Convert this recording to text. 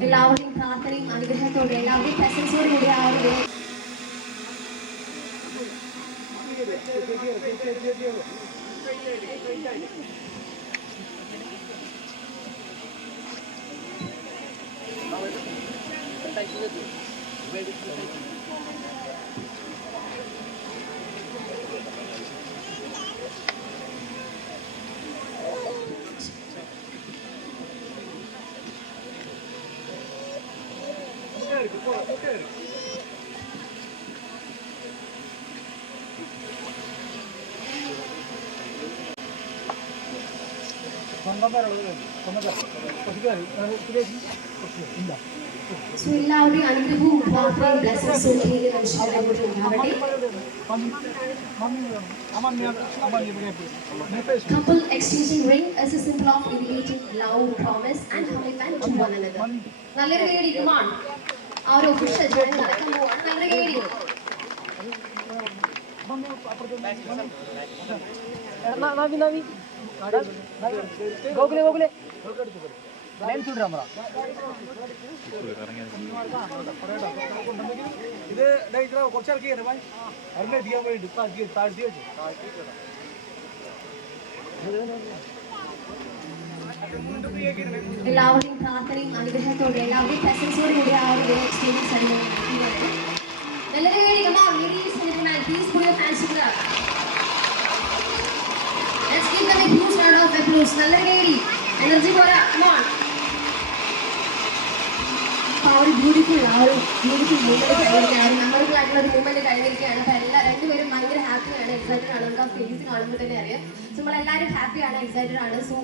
എല്ലാവരുടെയും പ്രാർത്ഥനയും അനുഗ്രഹത്തോടെ എല്ലാവരുടെയും പ്രസൻസോട് കൂടി ആ ഒരു day So, എല്ലാവരുടെയും അനുഗ്രഹവും പ്രാർത്ഥനയും ബ്ലെസ്സിങ്സും ഈ നിമിഷങ്ങളെ കൂടി ഉണ്ടാവട്ടെ Couple exchanging ring is a symbol of indicating love, promise, and commitment to one another. നല്ലൊരു കേടി കുമാൺ ആ ഒരു ഒഫീഷ്യൽ ഗോകുലെ ഗോകുലെ ഇത് കുറച്ച് ഇറക്കി വേണ്ടി താഴ്ത്തി വെച്ചു എല്ലാവരുടെയും പ്രാർത്ഥനയും അനുഗ്രഹത്തോടെ എല്ലാവരുടെയും പ്രസൻസോട് കൂടി ഹാപ്പിയാണ് എക്സൈറ്റഡ് ആണ് നമുക്ക് ആ ഫേസ് കാണുമ്പോൾ തന്നെ അറിയാം നമ്മൾ എല്ലാവരും ഹാപ്പിയാണ് എക്സൈറ്റഡ് ആണ് സോ